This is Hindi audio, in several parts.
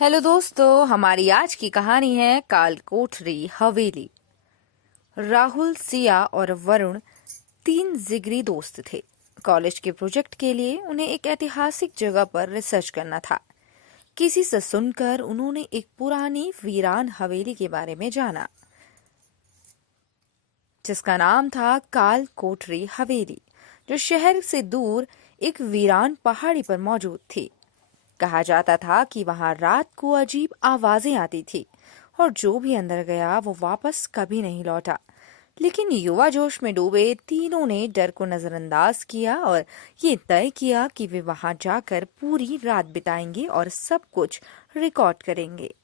हेलो दोस्तों, हमारी आज की कहानी है काल कोठरी हवेली। राहुल, सिया और वरुण तीन जिगरी दोस्त थे। कॉलेज के प्रोजेक्ट के लिए उन्हें एक ऐतिहासिक जगह पर रिसर्च करना था। किसी से सुनकर उन्होंने एक पुरानी वीरान हवेली के बारे में जाना, जिसका नाम था काल कोठरी हवेली, जो शहर से दूर एक वीरान पहाड़ी पर मौजूद थी। कहा जाता था कि वहां रात को अजीब आवाजें आती थी और जो भी अंदर गया वो वापस कभी नहीं लौटा। लेकिन युवा जोश में डूबे तीनों ने डर को नजरअंदाज किया और ये तय किया कि वे वहां जाकर पूरी रात बिताएंगे और सब कुछ रिकॉर्ड करेंगे।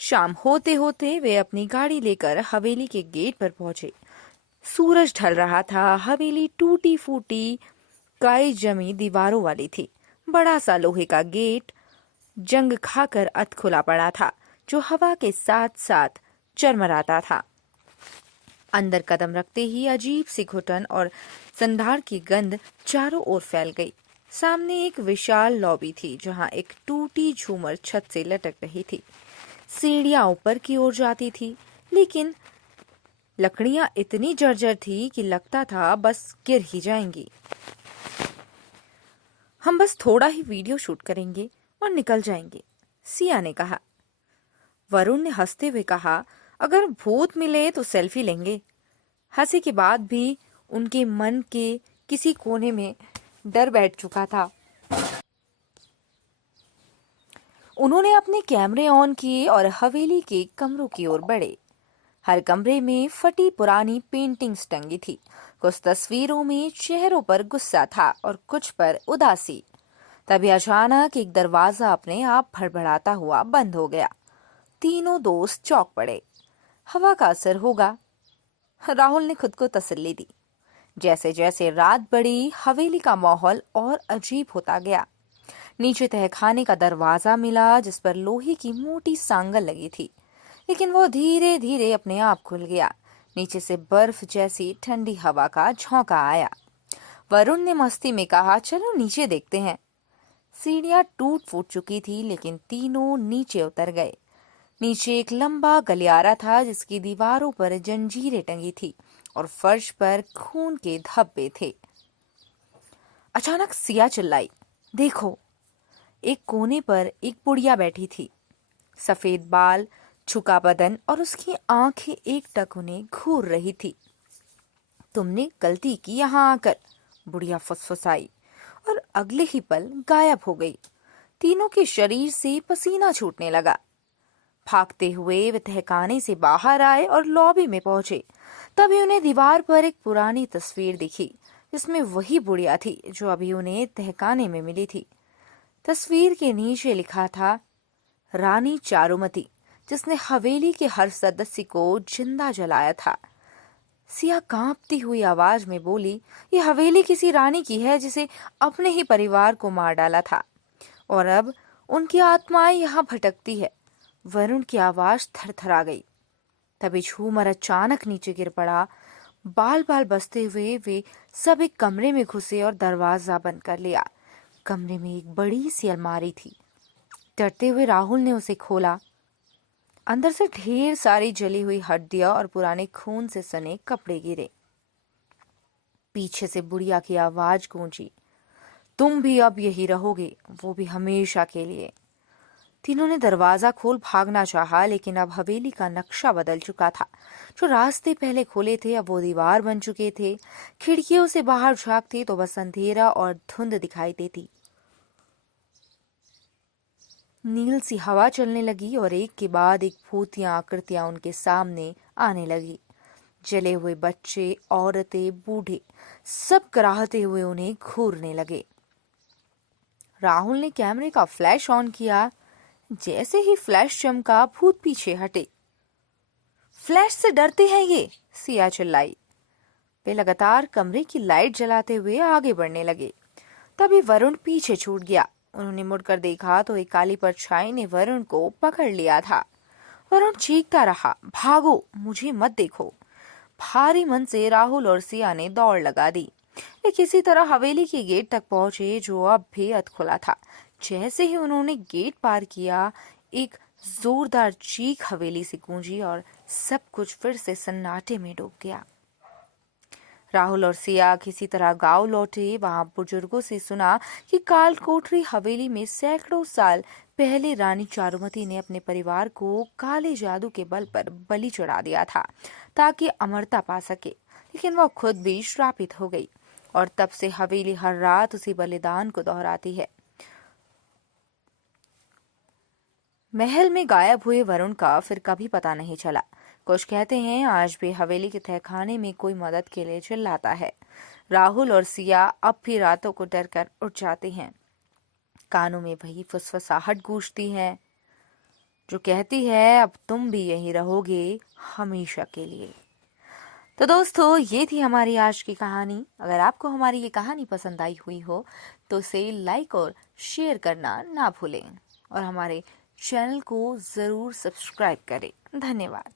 शाम होते होते वे अपनी गाड़ी लेकर हवेली के गेट पर पहुंचे। सूरज ढल रहा था। हवेली टूटी फूटी काई जमी दीवारों वाली थी। बड़ा सा लोहे का गेट जंग खाकर अध खुला पड़ा था, जो हवा के साथ साथ चरमराता था। अंदर कदम रखते ही अजीब सी घुटन और संधार की गंध चारों ओर फैल गई। सामने एक विशाल लॉबी थी, जहां एक टूटी झूमर छत से लटक रही थी। सीढ़ियां ऊपर की ओर जाती थी, लेकिन लकड़ियां इतनी जर्जर थी कि लगता था बस गिर ही जाएंगी। हम बस थोड़ा ही वीडियो शूट करेंगे और निकल जाएंगे, सिया ने कहा। वरुण ने हंसते हुए कहा, अगर भूत मिले तो सेल्फी लेंगे। हंसी के बाद भी उनके मन के किसी कोने में डर बैठ चुका था। उन्होंने अपने कैमरे ऑन किए और हवेली के कमरों की ओर बढ़े। हर कमरे में फटी पुरानी पेंटिंग्स टंगी थी। कुछ तस्वीरों में चेहरों पर गुस्सा था और कुछ पर उदासी। तभी अचानक एक दरवाजा अपने आप भड़बड़ाता हुआ बंद हो गया। तीनों दोस्त चौंक पड़े। हवा का असर होगा, राहुल ने खुद को तसल्ली दी। जैसे जैसे रात बढ़ी, हवेली का माहौल और अजीब होता गया। नीचे तहखाने का दरवाजा मिला, जिस पर लोहे की मोटी सांगल लगी थी, लेकिन वो धीरे धीरे अपने आप खुल गया। नीचे से बर्फ जैसी ठंडी हवा का झोंका आया। वरुण ने मस्ती में कहा, चलो नीचे देखते हैं। सीढ़ियां टूट फूट चुकी थी, लेकिन तीनों नीचे उतर गए। नीचे एक लंबा गलियारा था, जिसकी दीवारों पर जंजीरें टंगी थी और फर्श पर खून के धब्बे थे। अचानक सिया चिल्लाई, देखो! एक कोने पर एक बुढ़िया बैठी थी। सफेद बाल, झुका बदन और उसकी आंखें एकटक उन्हें घूर रही थी। तुमने गलती की यहाँ आकर, बुढ़िया फुसफुसाई और अगले ही पल गायब हो गई। तीनों के शरीर से पसीना छूटने लगा। भागते हुए वे तहखाने से बाहर आए और लॉबी में पहुंचे। तभी उन्हें दीवार पर एक पुरानी तस्वीर दिखी, जिसमें वही बुढ़िया थी जो अभी उन्हें तहखाने में मिली थी। तस्वीर के नीचे लिखा था, रानी चारुमती, जिसने हवेली के हर सदस्य को जिंदा जलाया था। सिया कांपती हुई आवाज में बोली, ये हवेली किसी रानी की है जिसे अपने ही परिवार को मार डाला था, और अब उनकी आत्माएं यहाँ भटकती है। वरुण की आवाज थरथरा गई। तभी झूमर अचानक नीचे गिर पड़ा। बाल बाल बसते हुए वे सब एक कमरे में घुसे और दरवाजा बंद कर लिया। कमरे में एक बड़ी सी अलमारी थी। डरते हुए राहुल ने उसे खोला। अंदर से ढेर सारी जली हुई हड्डियां और पुराने खून से सने कपड़े गिरे। पीछे से बुढ़िया की आवाज गूंजी, तुम भी अब यही रहोगे, वो भी हमेशा के लिए। तीनों ने दरवाजा खोल भागना चाहा, लेकिन अब हवेली का नक्शा बदल चुका था। जो रास्ते पहले खुले थे, अब वो दीवार बन चुके थे। खिड़कियों से बाहर झांकते तो बस अंधेरा और धुंध दिखाई देती। नील सी हवा चलने लगी और एक के बाद एक भूतियां आकृतियां उनके सामने आने लगी। जले हुए बच्चे, औरतें, बूढ़े, सब कराहते हुए उन्हें घूरने लगे। राहुल ने कैमरे का फ्लैश ऑन किया। जैसे ही फ्लैश चमका, भूत पीछे हटे। फ्लैश से डरते हैं ये, सिया चिल्लाई। वे लगातार कमरे की लाइट जलाते हुए आगे बढ़ने लगे। तभी वरुण पीछे छूट गया। उन्होंने मुड़कर देखा तो एक काली परछाई ने वरुण को पकड़ लिया था। वरुण चीखता रहा, भागो, मुझे मत देखो। भारी मन से राहुल और सिया ने दौड़ लगा दी। वे किसी तरह हवेली के गेट तक पहुंचे, जो अब भी अधखुला था। जैसे ही उन्होंने गेट पार किया, एक जोरदार चीख हवेली से गूंजी और सब कुछ फिर से सन्नाटे में डूब गया। राहुल और सिया किसी तरह गांव लौटे। वहां बुजुर्गों से सुना कि काल कोठरी हवेली में सैकड़ों साल पहले रानी चारुमती ने अपने परिवार को काले जादू के बल पर बलि चढ़ा दिया था ताकि अमरता पा सके, लेकिन वह खुद भी श्रापित हो गई और तब से हवेली हर रात उसी बलिदान को दोहराती है। महल में गायब हुए वरुण का फिर कभी पता नहीं चला। कुछ कहते हैं आज भी हवेली के तहखाने में कोई मदद के लिए चिल्लाता है। राहुल और सिया अब भी रातों को डरकर उठ जाते हैं। कानों में वही फुसफुसाहट गूंजती है जो कहती है अब तुम भी यहीं रहोगे हमेशा के लिए। तो दोस्तों, ये थी हमारी आज की कहानी। अगर आपको हमारी ये कहानी पसंद आई हुई हो तो इसे लाइक और शेयर करना ना भूलें और हमारे चैनल को जरूर सब्सक्राइब करें। धन्यवाद।